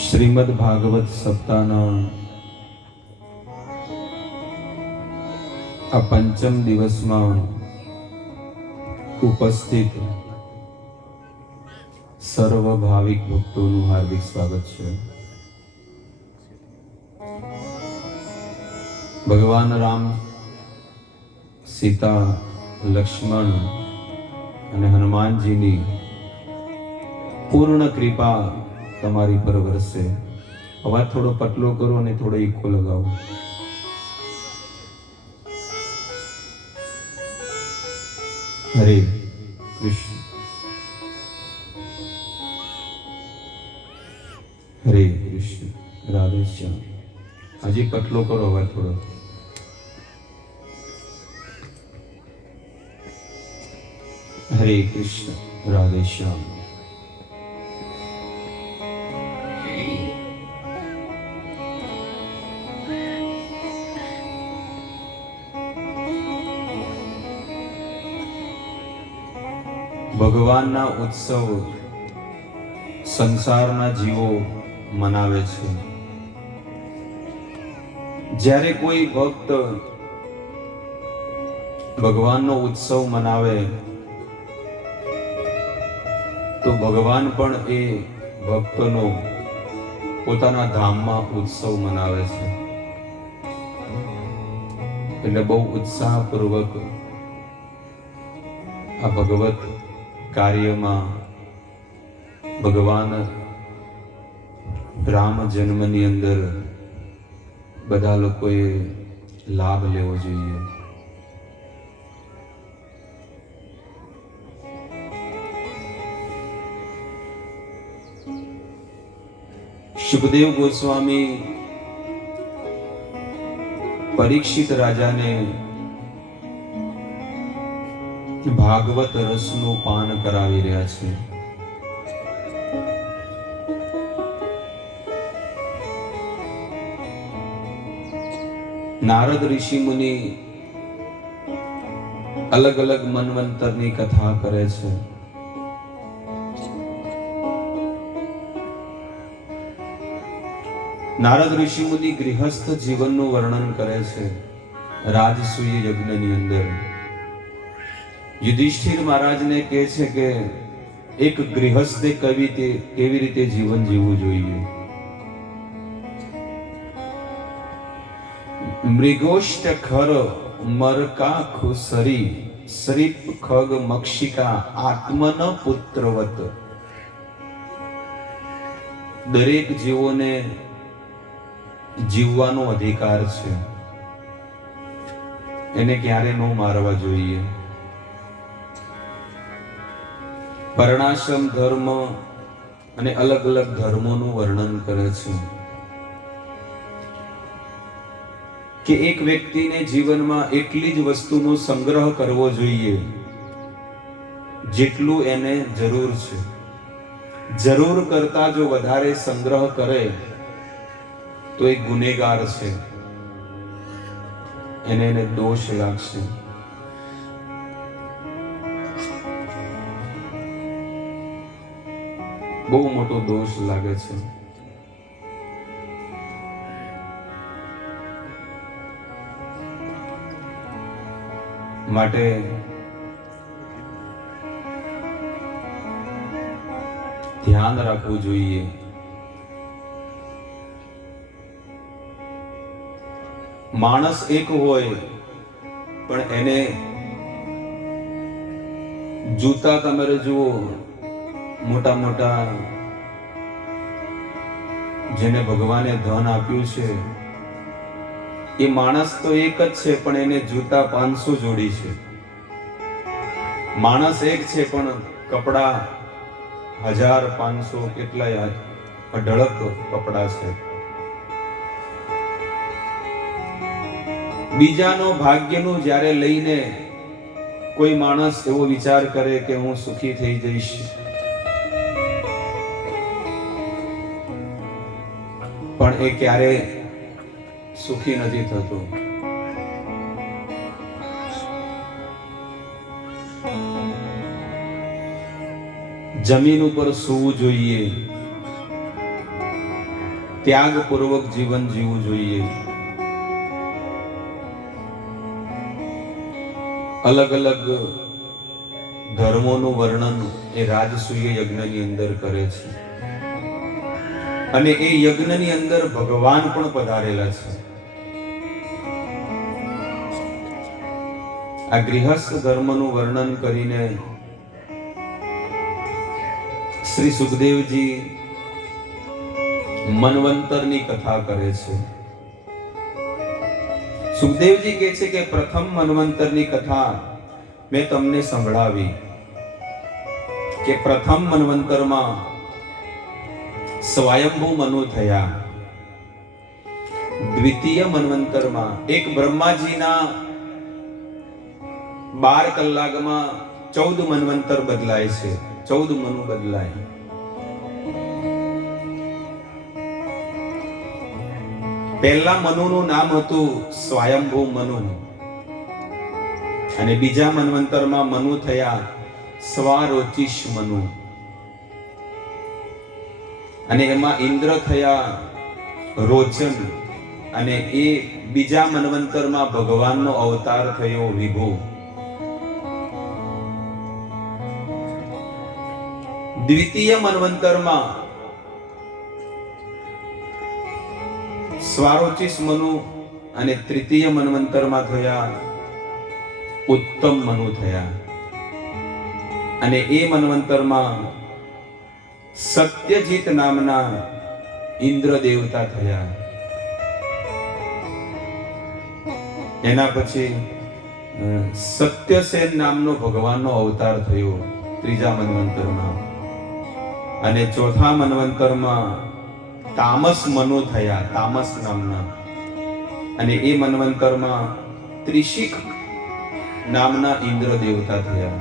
શ્રીમદ ભાગવત સપ્તાહના આ પંચમ દિવસમાં ઉપસ્થિત સર્વ ભાવિક ભક્તોનું હાર્દિક સ્વાગત છે. ભગવાન રામ, સીતા, લક્ષ્મણ અને હનુમાનજીની પૂર્ણ કૃપા તમારી પર વરસે. અવાજ થોડો પતલો કરો અને થોડો ઇકો લગાવો. હરે કૃષ્ણ હરે કૃષ્ણ. રાધે શ્યામ. હજી પતલો કરો અવાજ થોડો. હરે કૃષ્ણ રાધે શ્યામ. ભગવાનના ઉત્સવ સંસારના જીવો મનાવે છે. જ્યારે કોઈ ભક્ત ભગવાનનો ઉત્સવ મનાવે તો ભગવાન પણ એ ભક્તનો પોતાના ધામમાં ઉત્સવ મનાવે છે. એટલે બહુ ઉત્સાહપૂર્વક આ ભગવત કાર્યમાં ભગવાન રામ જન્મની અંદર બધા લોકોએ લાભ લેવો જોઈએ. સુખદેવ ગોસ્વામી પરીક્ષિત રાજાને ભાગવત રસનું પાન કરાવી રહ્યા છે. નારદ ઋષિ મુનિ અલગ અલગ મન્વંતરની કથા કરે છે. નારદ ઋષિ મુનિ ગૃહસ્થ જીવનનું વર્ણન કરે છે. રાજસૂય યજ્ઞની અંદર યુધિષ્ઠિર મહારાજને કહે છે કે એક ગૃહસ્થે કેવી રીતે જીવન જીવવું જોઈએ. મૃગોષ્ટ ખર મરકા ખુસરી સરીપ ખગ મક્ષિકા આત્મન પુત્રવત. દરેક જીવોને જીવવાનો અધિકાર છે. એને ક્યારે ન મારવા જોઈએ. વર્ણાશ્રમ ધર્મ અને અલગ અલગ ધર્મોનું વર્ણન કરે છે કે એક વ્યક્તિને જીવનમાં એટલી જ વસ્તુનો સંગ્રહ કરવો જોઈએ જેટલું એને જરૂર છે. જરૂર કરતા જો વધારે સંગ્રહ કરે તો એ ગુનેગાર છે. એને દોષ લાગશે. બહુ મોટો દોષ લાગે છે. માટે ધ્યાન રાખવું જોઈએ. માણસ એક હોય પણ એને જૂતા તમારે જુઓ, મોટા મોટા જેને ભગવાને ધન આપ્યું છે એ માણસ તો એક જ છે પણ એને જૂતા 500 જોડી છે. માણસ એક છે પણ કપડા 1500 કેટલાય અઢળક કપડા છે. બીજાનો ભાગ્યનું જ્યારે લઈને કોઈ માણસ એવો વિચાર કરે કે હું સુખી થઈ જઈશ, પણ એ ક્યારે સુખી નથી થતો. જમીન ઉપર સૂવું જોઈએ, ત્યાગપૂર્વક જીવન જીવવું જોઈએ. અલગ અલગ ધર્મોનું વર્ણન એ રાજસૂય યજ્ઞની અંદર કરે છે, અને એ યજ્ઞની અંદર ભગવાન પણ પધારેલા છે. આ ગૃહસ્થ ધર્મનું વર્ણન કરીને શ્રી સુખદેવજી મન્વંતરની કથા કરે છે. સુખદેવજી કહે છે કે પ્રથમ મન્વંતરની કથા મેં તમને સંભળાવી કે પ્રથમ મન્વંતરમાં સ્વયંભૂ મનુ થયા. દ્વિતીય મન્વંતરમાં એક બ્રહ્માજીના 12 કલાકમાં 14 મન્વંતર બદલાય છે, 14 મનુ બદલાય. પહેલા મનુનું નામ હતું સ્વયંભૂ મનુ, અને બીજા મન્વંતરમાં મનુ થયા સ્વારોચિષ મનુ, અને એમાં ઇન્દ્ર થયા રોચન, અને એ બીજા મન્વંતરમાં ભગવાનનો અવતાર થયો વિભુ. દ્વિતીય મન્વંતરમાં સ્વારોચિષ મનુ, અને તૃતીય મન્વંતરમાં થયા ઉત્તમ મનુ થયા. અને એ મન્વંતરમાં સત્યજીત નામના ઇન્દ્ર દેવતા થયા. એના પછી સત્યસેન નામનો ભગવાનનો અવતાર થયો ત્રીજા મન્વંતરમાં. અને ચોથા મન્વંતરમાં તામસ મનુ થયા, તામસ નામના. અને એ મન્વંતરમાં ત્રિશિક નામના ઇન્દ્ર દેવતા થયા.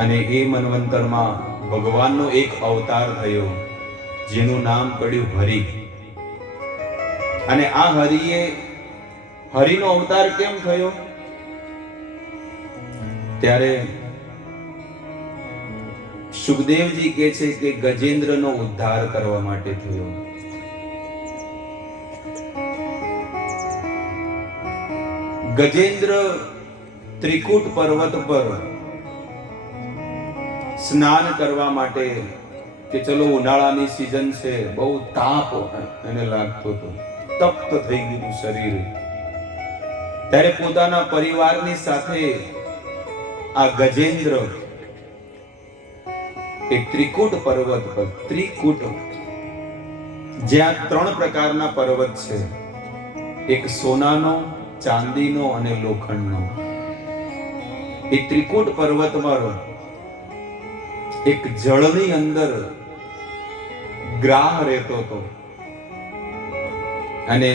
અને એ મન્વંતરમાં ભગવાનનો એક અવતાર થયો જેનું નામ પડ્યું હરિ. અને આ હરિનો અવતાર કેમ થયો? ત્યારે સુખદેવજી કહે છે કે ગજેન્દ્રનો ઉદ્ધાર કરવા માટે થયો. ગજેન્દ્ર ત્રિકૂટ પર્વત પર સ્નાન કરવા માટે, કે ચલો ઉનાળાની સીઝન છે, બહુ તાપ એને લાગતો હતો, તપ્ત થઈ ગયું શરીર. ત્યારે પોતાના પરિવારની સાથે આ ગજેન્દ્ર એ ત્રિકૂટ પર્વત પર, ત્રિકૂટ જ્યાં 3 પ્રકારના પર્વત છે, એક સોનાનો, ચાંદીનો અને લોખંડનો. એ ત્રિકૂટ પર્વત પર એક જળની અંદર ગ્રાહ રહેતો હતો. અને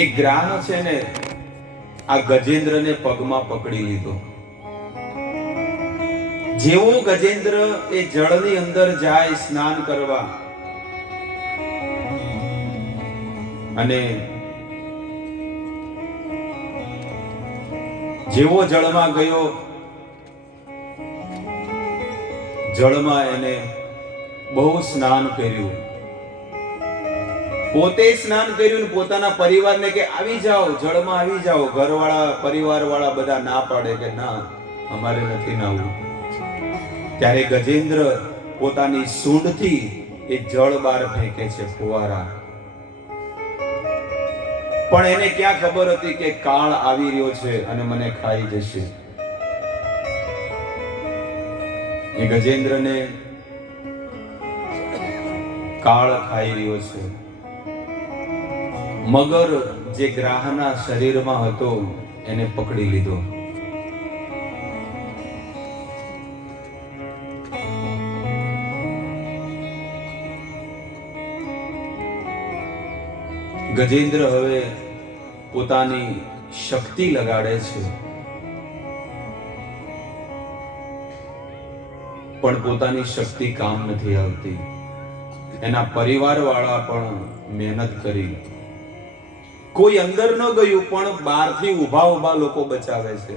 એ ગ્રાહ છે ને આ ગજેન્દ્રને પગમાં પકડી લીધો. જેવો ગજેન્દ્ર એ જળની અંદર જાય સ્નાન કરવા, અને જેવો જળમાં ગયો, જળમાં એને બહુ સ્નાન કર્યું, પોતે સ્નાન કર્યું, પોતાના પરિવારને કે આવી જાઓ, જળમાં આવી જાઓ. ઘરવાળા, પરિવારવાળા બધા ના પાડે કે ના, અમારે નથી નાવું. ત્યારે ગજેન્દ્ર પોતાની સૂંઢથી એ જળ બહાર ફેંકે છે, ફુવારા. પણ એને ક્યાં ખબર હતી કે કાળ આવી રહ્યો છે અને મને ખાઈ જશે. એ ગજેન્દ્રને કાળ ખાઈ રહ્યો છે. મગર જે ગ્રાહના શરીરમાં હતો એને પકડી લીધો. ગજેન્દ્ર હવે પોતાની શક્તિ લગાડે છે, પણ પોતાની શક્તિ કામ નથી આવતી. એના પરિવાર વાળા પણ મહેનત કરી, કોઈ અંદર ન ગયું, પણ બહારથી ઊભા લોકો બચાવે છે.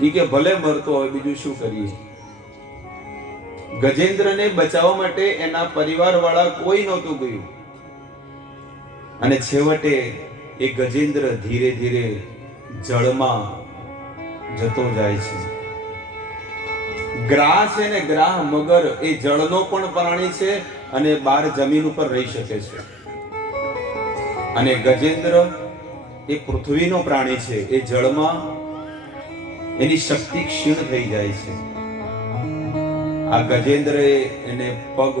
ઈ કે ભલે મરતો હોય, બીજું શું કરીએ. ગજેન્દ્રને બચાવવા માટે એના પરિવાર વાળા કોઈ નહોતું ગયું અને છેવટે એ ગજેન્દ્ર ધીરે ધીરે જળમાં જતો જાય છે. ગ્રાહ છે ને, ગ્રાહ મગર એ જળનો પણ પ્રાણી છે અને બહાર જમીન ઉપર રહી શકે છે. અને ગજેન્દ્ર એ પૃથ્વીનો પ્રાણી છે, એ જળમાં એની શક્તિ ક્ષીણ થઈ જાય છે. આ ગજેન્દ્ર એને પગ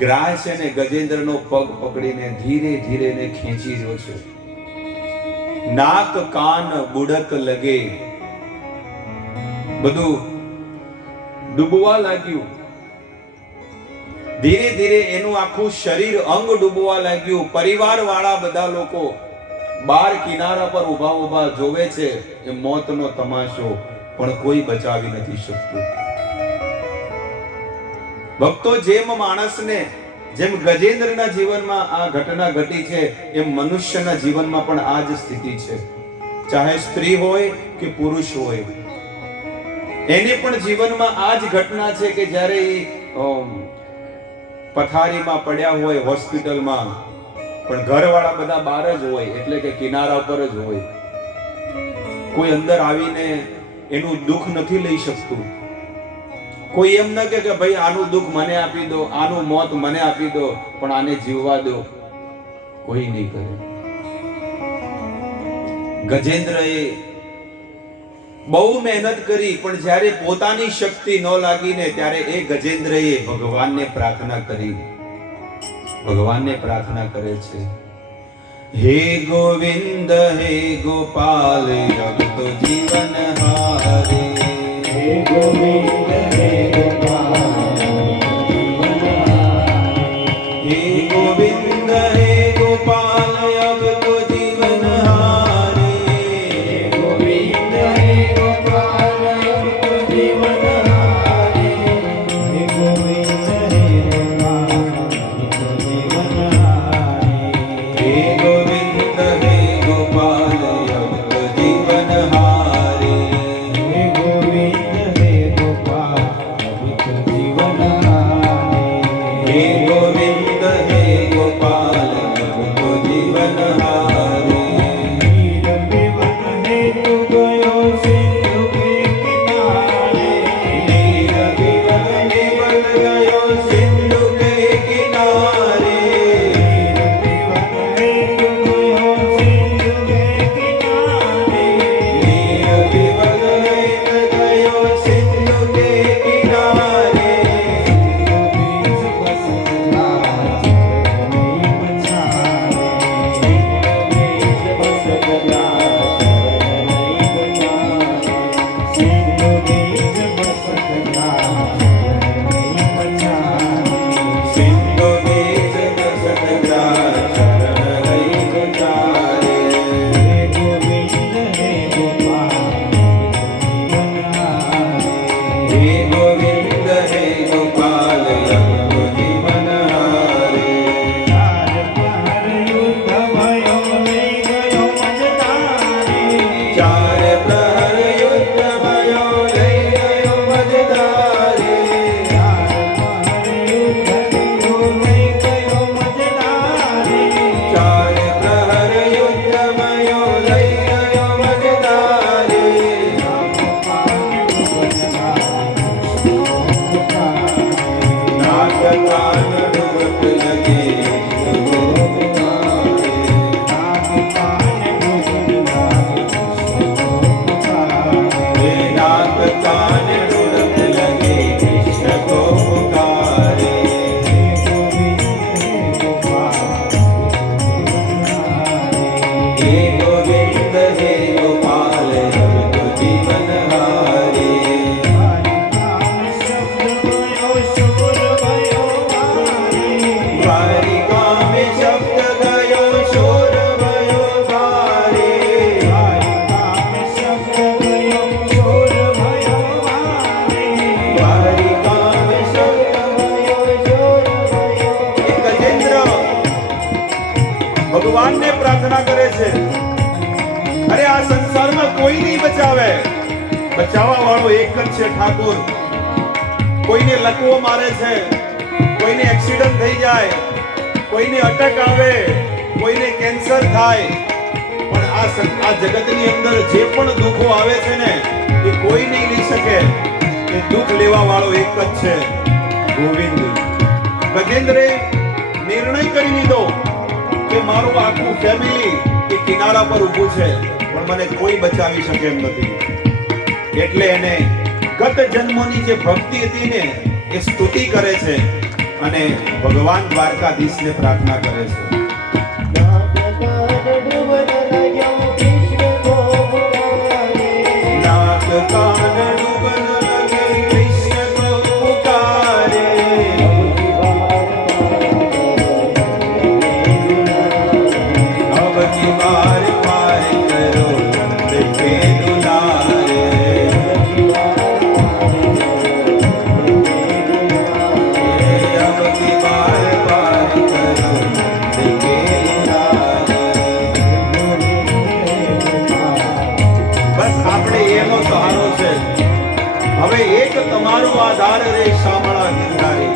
ગ્રાહ છે ને, ગજેન્દ્રનો પગ પકડીને ધીરે ધીરે એને ખેંચી રહ્યો છે. નાક કાન બુડક લગે, બધું ડૂબવા લાગ્યું. ધીરે ધીરે એનું આખું શરીર અંગ ડૂબવા લાગ્યું. પરિવાર વાળા બધા લોકો બાર કિનારા પર ઉભા ઉભા જોવે છે એ મોતનો તમાશો, પણ કોઈ બચાવી નથી શકતું. ભક્તો, જેમ માણસને, જેમ ગજેન્દ્રના જીવનમાં આ ઘટના ઘટી છે, એમ મનુષ્યના જીવનમાં પણ આ જ સ્થિતિ છે. ચાહે સ્ત્રી હોય કે પુરુષ હોય, એને પણ જીવનમાં આ જ ઘટના છે કે જ્યારે પથારીમાં પડ્યા હોય હોસ્પિટલમાં, પણ ઘરવાળા બધા બહાર જ હોય, એટલે કે કિનારા પર જ હોય. કોઈ અંદર આવીને એનું દુઃખ નથી લઈ શકતું. કોઈ એમ ન કે ભાઈ આનું દુઃખ મને આપી દો, આનું મોત મને આપી દો, પણ આને જીવવા દો. કોઈ નહીં કરે. ગજેન્દ્રએ બહુ મહેનત કરી, પણ જ્યારે પોતાની શક્તિ ન લાગીને ત્યારે એ ગજેન્દ્રએ ભગવાનને પ્રાર્થના કરી. ભગવાનને પ્રાર્થના કરે છે, હે ગોવિંદ હે ગોપાલ अब तो जीवन हारे. हे गोविंद हे गोपाल हे गोविंद हे गोपाल अब तो जीवन हारे. हे गोविंद हे गोपाल अब तो जीवन हारे. हे गोविंद हे गोपाल अब तो जीवन हारे. हे गोविंद हे गोपाल अब तो जीवन हारे. हे गोविंद हे गोपाल સંસારમાં કોઈ નહીં બચાવે, બચાવવા વાળો એક જ છે ઠાકોર. કોઈને લકવો મારે છે, કોઈને એક્સિડન્ટ થઈ જાય, કોઈને અટક આવે, કોઈને કેન્સર થાય, પણ આ જગતની અંદર જે પણ દુઃખો આવે છે ને એ કોઈ નહીં લઈ શકે. એ દુઃખ લેવા વાળો એક જ છે, ગોવિંદ. ગજેન્દ્રે નિર્ણય કરી લીધો કે મારું આખું ફેમિલી એ કિનારા પર ઊભું છે, પણ મને કોઈ બચાવી શકે એમ નથી. એટલે એને ગત જન્મોની જે ભક્તિ હતી ને એ સ્તુતિ કરે છે અને ભગવાન દ્વારકાધીશને પ્રાર્થના કરે છે. હવે એક તમારો આધાર રે શામળા ગિરનારી.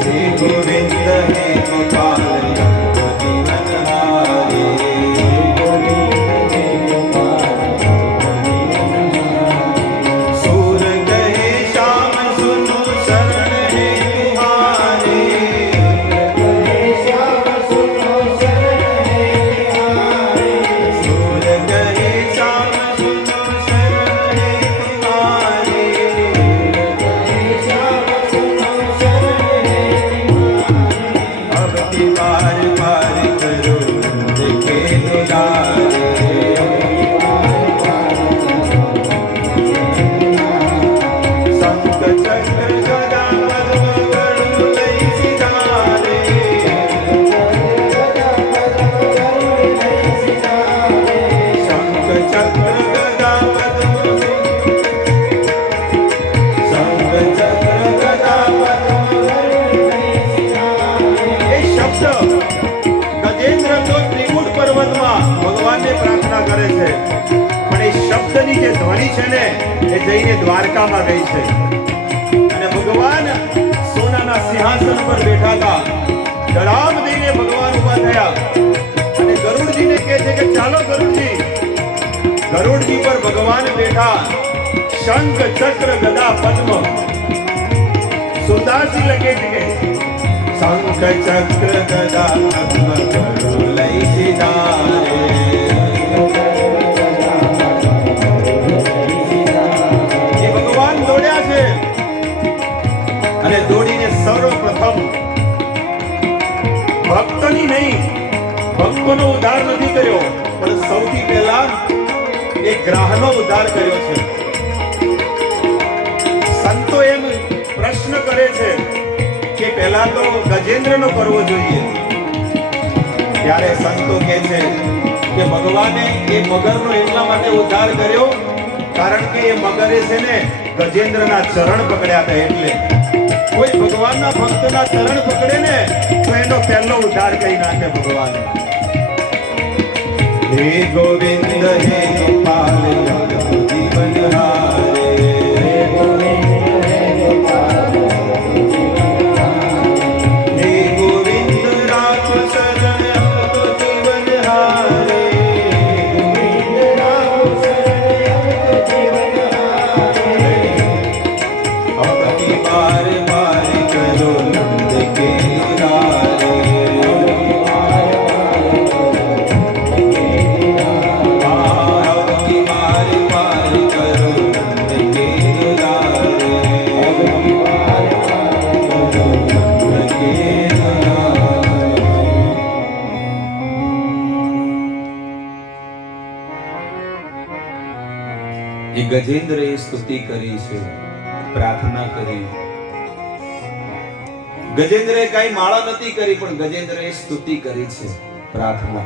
શ્રી ગોવિંદ હે ગોપાલ ભગવાનને પ્રાર્થના કરે છે, પણ એ શબ્દની જે ધ્વનિ છે ને એ જઈને દ્વારકામાં ગઈ છે. અને ભગવાન સોનાના સિંહાસન પર બેઠા હતા. જડાબ દઈને ભગવાન ઉભા થયા અને ગરુડજીને કહે છે કે ચાલો ગરુડજી. ગરુડજી પર ભગવાન બેઠા. શંખ ચક્ર ગદા પદ્મ. સુરદાસજી લખે છે કે શંખ ચક્ર ગદા પદ્મ લઈ સીધારે. એ ભગવાન દોડ્યા છે અને દોડીને સર્વપ્રથમ ભક્તની નહીં, ભક્તોનો ઉદ્ધાર નથી કર્યો, પણ સૌથી પહેલા એક ગ્રાહનો ઉદ્ધાર કર્યો છે. સંતો એમ પ્રશ્ન કરે છે કે પહેલા તો ગજેન્દ્રનો કરવો જોઈએ. ત્યારે સંતો કહે છે કે ભગવાને એ મગરનો એટલા માટે ઉદ્ધાર કર્યો કારણ કે એ મગરે છે ને ગજેન્દ્રના ચરણ પકડ્યા હતા. એટલે કોઈ ભગવાનના ભક્તના ચરણ પકડે ને તો એનો પહેલો ઉદ્ધાર કરી નાખે ભગવાન. હે ગોવિંદ હે ગોપાલ જીવન હારે. હે ગોવિંદ હે ગોપાલ હે ગોવિંદ રામ શરણ અમૃત જીવન હારે. ગોવિંદ રામ શરણ અમૃત જીવન હારે. અબકી બાર બાર કરો નંદ કે મુરારે. ગજેન્દ્રએ સ્તુતિ કરી છે, પ્રાર્થના કરી. ગજેન્દ્રએ કઈ માળા નથી કરી, પણ ગજેન્દ્રએ સ્તુતિ કરી છે, પ્રાર્થના.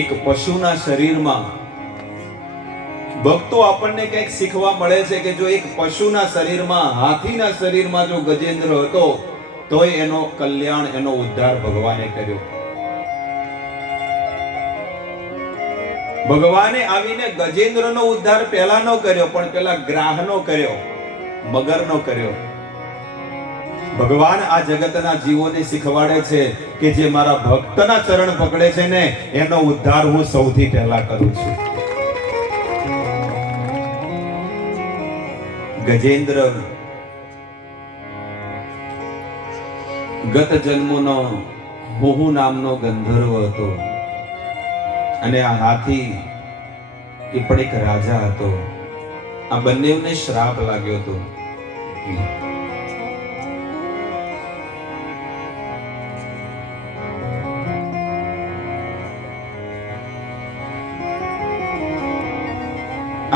એક પશુના શરીરમાં ભક્તો આપણને કંઈક શીખવા મળે છે કે જો એક પશુના શરીરમાં, હાથીના શરીરમાં જો ગજેન્દ્ર હતો તોય એનો કલ્યાણ, એનો ઉદ્ધાર ભગવાને કર્યો. ભગવાને આવીને ગજેન્દ્રનો ઉદ્ધાર પહેલા નો કર્યો, પણ પેલા ગ્રાહનો કર્યો, મગરનો કર્યો. ભગવાન આ જગતના જીવોને શીખવાડે છે કે જે મારા ભક્તના ચરણ પકડે છે ને એનો ઉદ્ધાર હું સૌથી પહેલા કરું છું. ગજેન્દ્ર ગત જન્મનો હુહુ નામનો ગંધર્વ હતો અને આ હાથી એ પણ એક રાજા હતો. આ બંનેને શ્રાપ લાગ્યો હતો.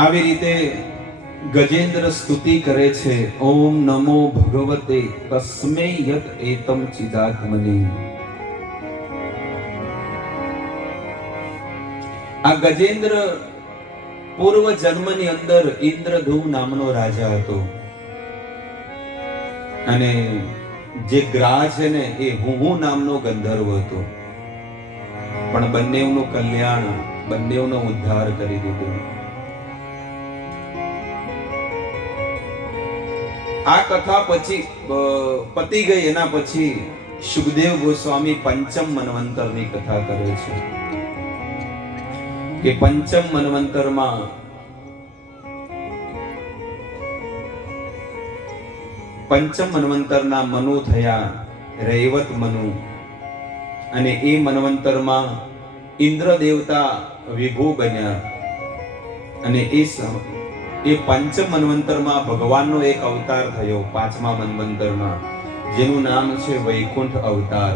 આવી રીતે ગજેન્દ્ર સ્તુતિ કરે છે, ઓમ નમો ભગવતે તસ્મૈ યત એતમ ચિદાત્મને. આ ગજેન્દ્ર પૂર્વ જન્મની અંદર ઇન્દ્રધૂમ નામનો રાજા હતો અને જે ગ્રાહ છે ને એ હુહુ નામનો ગંધર્વ હતો. પણ બંનેવનું કલ્યાણ, બંનેવનો ઉદ્ધાર કરી દીધો. આ કથા પછી પતી ગઈ. એના પછી સુખદેવ ગોસ્વામી પંચમ મન્વંતરની કથા કરે છે કે પંચમ મન્વંતરમાં પંચમ મન્વંતરના મનુ થયા, રૈવત મનુ, અને એ મન્વંતરમાં ઇન્દ્ર દેવતા વિભુ બન્યા. અને એ પંચમ મન્વંતરમાં ભગવાનનો એક અવતાર થયો પાંચમા મન્વંતરમાં, જેનું નામ છે વૈકુંઠ અવતાર.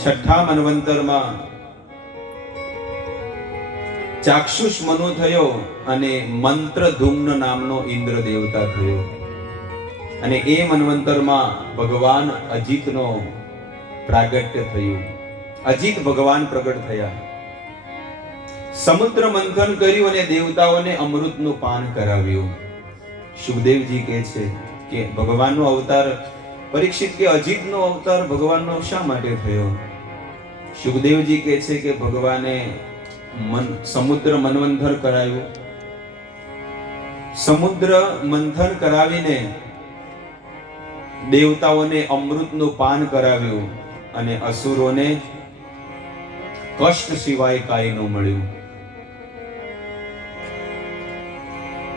છઠ્ઠા મન્વંતરમાં ચાક્ષુષ મનુ થયો અને મંત્રધુમ્ન નામનો ઇન્દ્ર દેવતા થયો. અને એ મન્વંતરમાં ભગવાન અજિતનો પ્રાગટ્ય થયું. અજિત ભગવાન પ્રગટ થયા. સમુદ્ર મંથન કર્યું અને દેવતાઓને અમૃતનું પાન કરાવ્યું. સુખદેવજી કહે છે કે ભગવાનનો અવતાર, પરીક્ષિત કે અજિતનો અવતાર ભગવાનનો શા માટે થયો? સુખદેવજી કહે છે કે ભગવાને સમુદ્ર મન્વંથન કરાવ્યું. સમુદ્ર મંથન કરાવીને દેવતાઓને અમૃતનું પાન કરાવ્યું અને અસુરોને કષ્ટ સિવાય કાંઈ ન મળ્યું.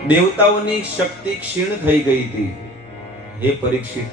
દેવતાઓની શક્તિ ક્ષીણ થઈ ગઈ હતી. હે પરીક્ષિત,